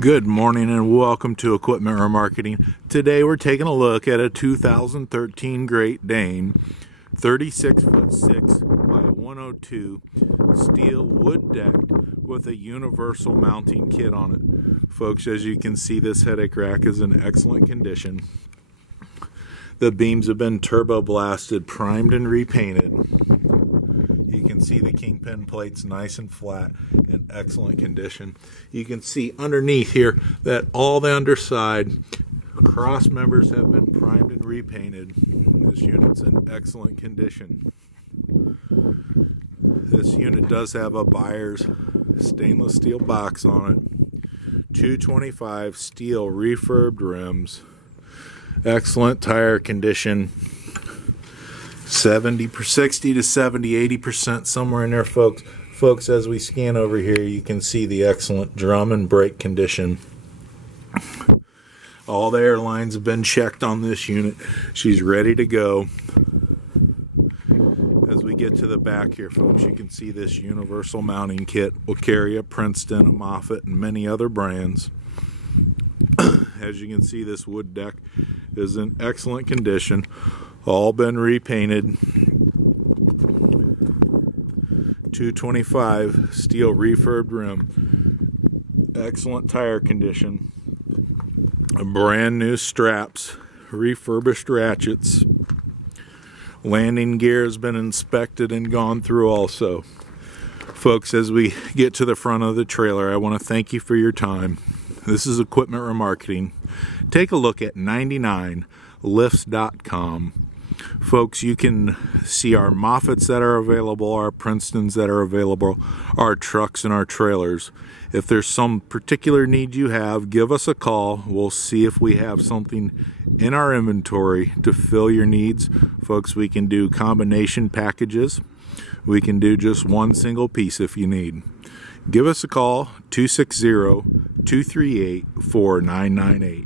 Good morning and welcome to Equipment Remarketing. Today we're taking a look at a 2013 Great Dane 36'6" by 102 steel wood decked with a universal mounting kit on it. Folks, as you can see, this headache rack is in excellent condition. The beams have been turbo blasted, primed and repainted. You can see the kingpin plates nice and flat in excellent condition. You can see underneath here that all the underside cross members have been primed and repainted. This unit's in excellent condition. This unit does have a buyer's stainless steel box on it. 225 steel refurbed rims. Excellent tire condition. 60 to 70, 80%, somewhere in there, folks. Folks, as we scan over here, you can see the excellent drum and brake condition. All the air lines have been checked on this unit. She's ready to go. As we get to the back here, folks, you can see this universal mounting kit will carry a Princeton, a Moffett, and many other brands. As you can see, this wood deck is in excellent condition. All been repainted. 225 steel refurbed rim. Excellent tire condition. Brand new straps. Refurbished ratchets. Landing gear has been inspected and gone through also. Folks, as we get to the front of the trailer, I want to thank you for your time. This is Equipment Remarketing. Take a look at 99lifts.com. Folks, you can see our Moffetts that are available, our Princetons that are available, our trucks and our trailers. If there's some particular need you have, give us a call. We'll see if we have something in our inventory to fill your needs. Folks, we can do combination packages. We can do just one single piece if you need. Give us a call, 260-238-4998.